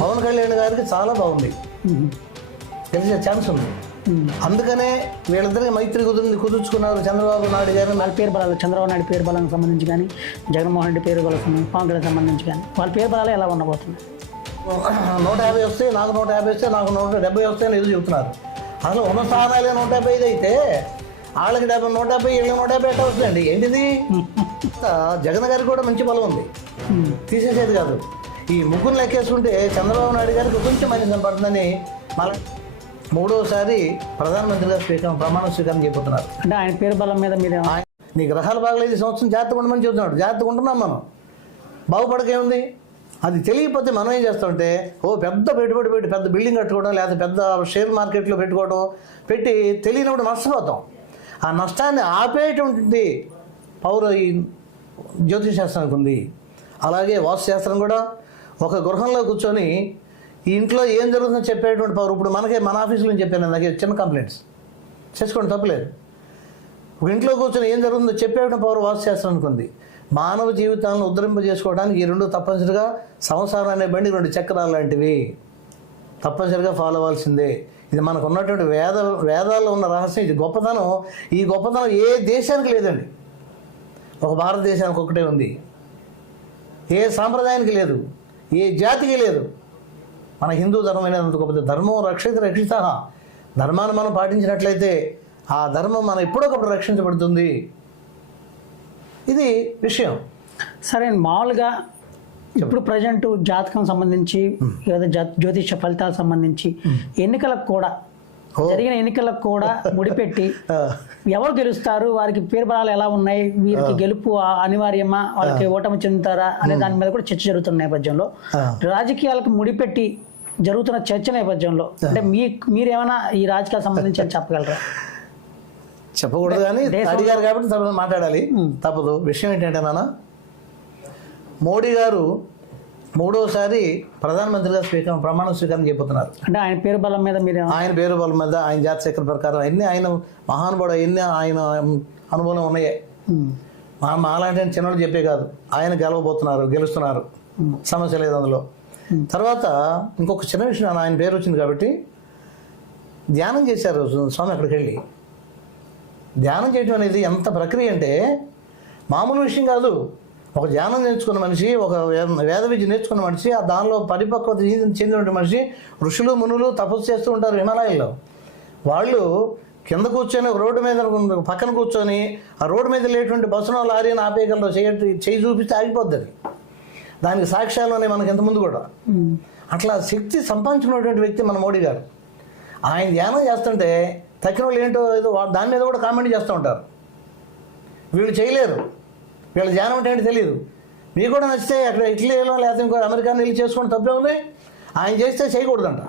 పవన్ కళ్యాణ్ గారికి చాలా బాగుంది, తెలిసే ఛాన్స్ ఉంది. అందుకనే వీళ్ళిద్దరికి మైత్రి కుదుర్చుకున్నారు చంద్రబాబు నాయుడు గారు. వాళ్ళ పేరు బలాలు, చంద్రబాబు నాయుడు పేరు బలానికి సంబంధించి కానీ, జగన్మోహన్ రెడ్డి పేరు బలం పవన్ కళ్యాణ్ సంబంధించి కానీ వాళ్ళ పేరు బలాలు ఎలా ఉండబోతున్నాయి? 150 వస్తే నాకు 150 వస్తే నాకు 170 వస్తాయని ఎదురు చెబుతున్నారు. అసలు ఉన్న స్థానాలే 175 అయితే వాళ్ళకి 170 వీళ్ళకి 150 ఎట్లా వస్తుందండి? ఏంటిది? జగన్ గారికి కూడా మంచి బలం ఉంది, తీసేసేది కాదు. ఈ ముగ్గురు లెక్కేసుకుంటే చంద్రబాబు నాయుడు గారికి కొంచెం మంచి కనపడుతుందని మళ్ళీ మూడోసారి ప్రధానమంత్రిగా ప్రమాణ స్వీకారం చేయబోతున్నారు. అంటే ఆయన పేరు బలం మీద మీరు నీ గ్రహాలు బాగలేదు, ఈ సంవత్సరం జాగ్రత్తగా ఉండమని చెబుతున్నాడు. జాగ్రత్తగా ఉంటున్నాం మనం, బాగుపడకేముంది. అది తెలియకపోతే మనం ఏం చేస్తామంటే పెద్ద పెట్టుబడి పెట్టి పెద్ద బిల్డింగ్ కట్టుకోవడం, లేదా పెద్ద షేర్ మార్కెట్లో పెట్టి తెలియనప్పుడు నష్టపోతాం. ఆ నష్టాన్ని ఆపేటువంటి పౌర ఈ జ్యోతిష్ శాస్త్రానికి ఉంది. అలాగే వాస్తుశాస్త్రం కూడా ఒక గృహంలో కూర్చొని ఈ ఇంట్లో ఏం జరుగుతుందో చెప్పేటువంటి పవర్. ఇప్పుడు మన ఆఫీసులో చెప్పాను, నాకు చిన్న కంప్లైంట్స్ చేసుకోండి, తప్పలేదు. ఒక ఇంట్లో కూర్చొని ఏం జరుగుతుందో చెప్పేటువంటి పవర్ వాస్తుశాస్త్రానికి ఉంది. మానవ జీవితాలను ఉద్ధరింపజేసుకోవడానికి ఈ రెండు తప్పనిసరిగా సంసారం అనే బండి 2 చక్రాలు లాంటివి, తప్పనిసరిగా ఫాలో అవ్వాల్సిందే. ఇది మనకు ఉన్నటువంటి వేదాల్లో ఉన్న రహస్యం. ఇది గొప్పతనం. ఈ గొప్పతనం ఏ దేశానికి లేదండి, ఒక భారతదేశానికి ఒకటే ఉంది. ఏ సాంప్రదాయానికి లేదు, ఏ జాతికి లేదు. మన హిందూ ధర్మం అనేది గొప్పది. ధర్మం రక్షిత. ధర్మాన్ని మనం పాటించినట్లయితే ఆ ధర్మం మనం ఎప్పుడొకప్పుడు రక్షించబడుతుంది. ఇది విషయం. సరే, మామూలుగా ఇప్పుడు ప్రజెంట్ జాతకం సంబంధించి లేదా జ్యోతిష ఫలితాలకు సంబంధించి ఎన్నికలకు కూడా జరిగిన ఎన్నికలకు కూడా ముడిపెట్టి ఎవరు గెలుస్తారు, వారికి పేరు బలాలు ఎలా ఉన్నాయి, వీరికి గెలుపు అనివార్యమా, వాళ్ళకి ఓటమి చెందుతారా అనే దాని మీద కూడా చర్చ జరుగుతున్న నేపథ్యంలో, రాజకీయాలకు ముడిపెట్టి జరుగుతున్న చర్చ నేపథ్యంలో అంటే మీరేమైనా ఈ రాజకీయాలకు సంబంధించి అని చెప్పగలరా? చెప్పకూడదు కానీ అడిగారు కాబట్టి మాట్లాడాలి, తప్పదు. విషయం ఏంటంటే నాన్న, మోడీ గారు మూడోసారి ప్రధానమంత్రిగా ప్రమాణ స్వీకారం చేయబోతున్నారు. అంటే ఆయన పేరు బలం మీద మీరు ఆయన పేరు బలం మీద, ఆయన జాతి చక్ర ప్రకారం అన్ని ఆయన మహానుభావుడు, అన్ని ఆయన అనుభవం ఉన్నాయే. మాలాంటి చిన్నోళ్ళు చెప్పే కాదు, ఆయన గెలుస్తున్నారు, సమస్య లేదు అందులో. తర్వాత ఇంకొక చిన్న విషయం, ఆయన పేరు వచ్చింది కాబట్టి ధ్యానం చేశారు స్వామి. అక్కడికి వెళ్ళి ధ్యానం చేయడం అనేది ఎంత ప్రక్రియ అంటే మామూలు విషయం కాదు. ఒక ధ్యానం నేర్చుకున్న మనిషి, ఒక వేద విద్య నేర్చుకున్న మనిషి, ఆ దానిలో పరిపక్వత చెందిన మనిషి, ఋషులు మునులు తపస్సు చేస్తూ ఉంటారు హిమాలయాల్లో. వాళ్ళు కింద కూర్చొని ఒక రోడ్డు మీద పక్కన కూర్చొని ఆ రోడ్డు మీద వెళ్ళేటువంటి బస్సును లారీని ఆపేయగలరు, చేయి చూపిస్తే ఆగిపోద్ది. దానికి సాక్ష్యాలు మనకి ఎంతమంది కూడా. అట్లా శక్తి సంపాదించుకున్నటువంటి వ్యక్తి మన మోడీ గారు. ఆయన ధ్యానం చేస్తుంటే తక్కిన వాళ్ళు ఏంటో ఏదో దాని మీద కూడా కామెంట్ చేస్తూ ఉంటారు. వీళ్ళు చేయలేరు, వీళ్ళ ధ్యానం అంటే ఏంటి తెలియదు. మీకు కూడా నచ్చితే అక్కడ ఇటలీలో లేకపోతే ఇంకో అమెరికాని వెళ్ళి చేసుకుని తప్పే ఉంది. ఆయన చేస్తే చేయకూడదంట.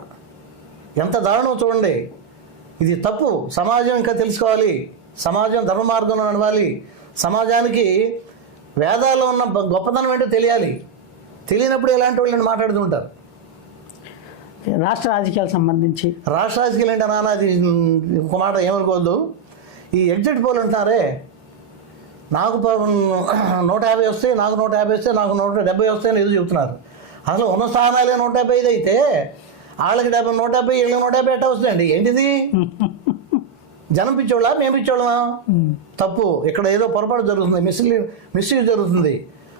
ఎంత దారుణం చూడండి. ఇది తప్పు. సమాజం ఇంకా తెలుసుకోవాలి, సమాజం ధర్మ మార్గంలో నడవాలి, సమాజానికి వేదాల్లో ఉన్న గొప్పతనం ఏంటో తెలియాలి. తెలియనప్పుడు ఎలాంటి వాళ్ళని మాట్లాడుతుంటారు. రాష్ట్ర రాజకీయాలకు సంబంధించి రాష్ట్ర రాజకీయాలు అంటే నాన్న, అది ఒక మాట ఏమనుకోవద్దు. ఈ ఎగ్జిట్ పోల్ అంటున్నారే, నాకు 150 వస్తాయి, నాకు 150 వస్తే నాకు 170 వస్తాయని ఎదురు చెబుతున్నారు. అసలు ఉన్న స్థానాలే 175 అయితే వాళ్ళకి 170 వీళ్ళకి 150 ఎట్టా వస్తాయండి? ఏంటిది? జనం పిచ్చోళ్ళా, మేము పిచ్చోళ్ళమా? తప్పు. ఇక్కడ ఏదో పొరపాటు జరుగుతుంది, మిస్యూజ్ జరుగుతుంది.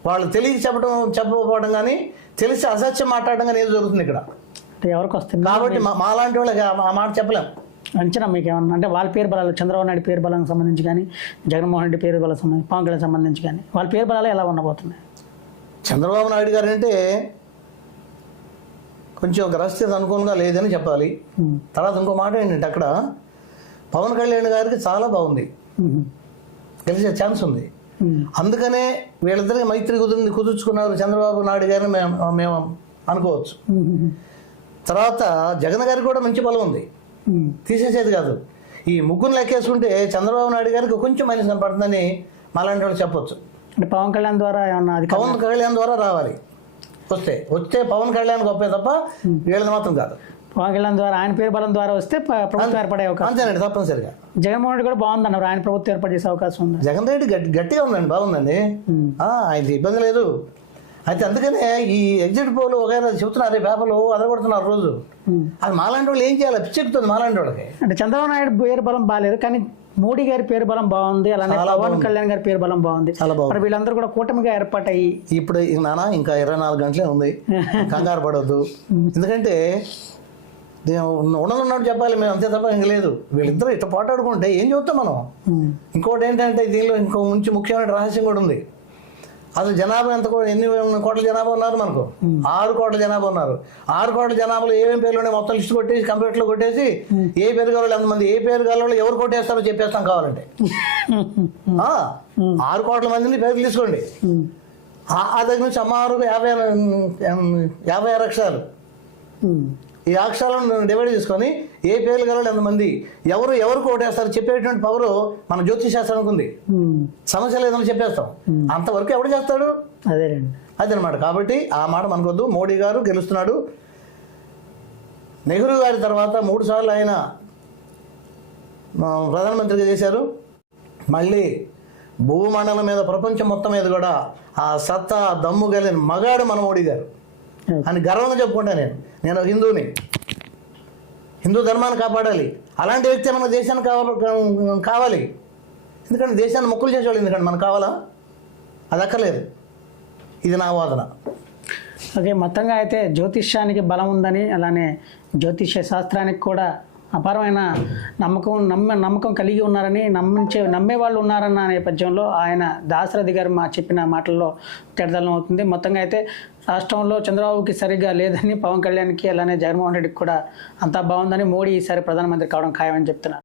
వాళ్ళు తెలిసి చెప్పకపోవడం కానీ, తెలిసి అసత్యం మాట్లాడడం కానీ ఏదో జరుగుతుంది ఇక్కడ. ఎవరికి వస్తుంది కాబట్టి మాలాంటి వాళ్ళకి ఆ మాట చెప్పలేం. అంచనా మీకు ఏమన్నా అంటే వాళ్ళ పేరు బలాలు, చంద్రబాబు నాయుడు పేరు బలానికి సంబంధించి కానీ, జగన్మోహన్ రెడ్డి పేరు బలం సంబంధించి, పవన్ కళ్యాణ్ సంబంధించి కానీ వాళ్ళ పేరు బలాలు ఎలా ఉండబోతున్నాయి? చంద్రబాబు నాయుడు గారు అంటే కొంచెం గ్రహస్థితి అనుకూలంగా లేదని చెప్పాలి. తర్వాత ఇంకో మాట ఏంటంటే, అక్కడ పవన్ కళ్యాణ్ గారికి చాలా బాగుంది, గెలిచే ఛాన్స్ ఉంది. అందుకనే వీళ్ళిద్దరికి మైత్రి కుదుర్చుకున్నారు చంద్రబాబు నాయుడు గారిని మేము అనుకోవచ్చు. తర్వాత జగన్ గారికి కూడా మంచి బలం ఉంది, తీసేసేది కాదు. ఈ ముగ్గురు లెక్కేసుకుంటే చంద్రబాబు నాయుడు గారికి కొంచెం మంచి కనపడుతుందని మాలాంటి వాళ్ళు చెప్పొచ్చు. అంటే పవన్ కళ్యాణ్ ద్వారా పవన్ కళ్యాణ్ ద్వారా రావాలి. వస్తే పవన్ కళ్యాణ్ గొప్పే తప్ప వీళ్ళది మాత్రం కాదు. పవన్ కళ్యాణ్ ద్వారా, ఆయన పేరు బలం ద్వారా వస్తే ప్రభుత్వం ఏర్పడే అవకాశం అంతేనండి, తప్పనిసరిగా. జగన్మోహన్ రెడ్డి కూడా బాగుందన్నారు, ఆయన ప్రభుత్వం ఏర్పాటు చేసే అవకాశం ఉంది. జగన్ రెడ్డి గట్టిగా ఉందండి, బాగుందండి. ఆయనకి ఇబ్బంది లేదు. అయితే అందుకనే ఈ ఎగ్జిట్ పోల్ వగైరా చెబుతున్నారు ఈ పేపర్లు అదగొడుతున్నారు రోజు. అది మాలాంటి వాళ్ళు ఏం చేయాలి, పిచ్చెక్కుతుంది మాలాంటి వాళ్ళకి. అంటే చంద్రబాబు నాయుడు పేరు బలం బాగాలేదు, కానీ మోడీ గారి పేరు బలం బాగుంది, అలానే పవన్ కళ్యాణ్ గారి పేరు బలం బాగుంది. మరి వీళ్ళందరూ కూడా కూటమిగా ఏర్పాటయ్యి ఇప్పుడు నానా ఇంకా 24 గంటలే ఉంది, కంగారు పడవద్దు. ఎందుకంటే ఉన్నదన్నట్టు చెప్పాలి మేము, అంతే తప్ప ఇంక లేదు. వీళ్ళిద్దరూ ఇట్లా పోటాడుకుంటే ఏం చెబుతాం మనం. ఇంకోటి ఏంటంటే దీనిలో ఇంకో మంచి ముఖ్యమైన రహస్యం కూడా ఉంది. అసలు జనాభా ఎంత, ఎన్ని కోట్ల జనాభా ఉన్నారు మనకు? 6 కోట్ల జనాభా ఉన్నారు. 6 కోట్ల జనాభాలో ఏమేమి పేర్లు ఉన్నాయి మొత్తం లిస్ట్ కొట్టేసి కంప్యూటర్లో కొట్టేసి ఏ పేరు కావాలి ఎంతమంది, ఏ పేరు కావాలి ఎవరు కొట్టేస్తారో చెప్పేస్తాం కావాలంటే. 6 కోట్ల మందిని పేర్లు తీసుకోండి. ఆ దగ్గర నుంచి సుమారు 56 అక్షరాలు. ఈ అక్షరాలను డివైడ్ చేసుకొని ఏ పేర్లు కావాలి ఎంతమంది, ఎవరు కొట్టేస్తారు చెప్పేటువంటి పవరు మన జ్యోతిష్ శాస్త్రానికి ఉంది. సమస్య లేదని చెప్పేస్తాం. అంతవరకు ఎవడు చేస్తాడు? అదనమాట. కాబట్టి ఆ మాట మనకొద్దు. మోడీ గారు గెలుస్తున్నాడు. నెహ్రూ గారి తర్వాత 3 సార్లు ఆయన ప్రధానమంత్రిగా చేశారు. మళ్ళీ భూమండలం మీద ప్రపంచం మొత్తం మీద కూడా ఆ సత్తా దమ్ము కలిగిన మగాడు మన మోడీ గారు అని గర్వంగా చెప్పుకుంటా. నేను హిందూని, హిందూ ధర్మాన్ని కాపాడాలి. అలాంటి వ్యక్తి మన దేశానికి కావాలి. ఎందుకంటే దేశాన్ని మొక్కులు చేసేవాళ్ళు ఎందుకంటే మనకు కావాలా? అది అక్కర్లేదు. ఇది నా వాదన. ఓకే, మొత్తంగా అయితే జ్యోతిష్యానికి బలం ఉందని, అలానే జ్యోతిష్య శాస్త్రానికి కూడా అపారమైన నమ్మకం కలిగి ఉన్నారని, నమ్మే వాళ్ళు ఉన్నారన్న నేపథ్యంలో ఆయన దాశరథి గారు చెప్పిన మాటల్లో తేటతెల్లం అవుతుంది. మొత్తంగా అయితే రాష్ట్రంలో చంద్రబాబుకి సరిగ్గా లేదని, పవన్ కళ్యాణ్కి అలానే జగన్మోహన్ రెడ్డికి కూడా అంతా బాగుందని, మోడీ ఈసారి ప్రధానమంత్రి కావడం ఖాయమని చెప్తున్నారు.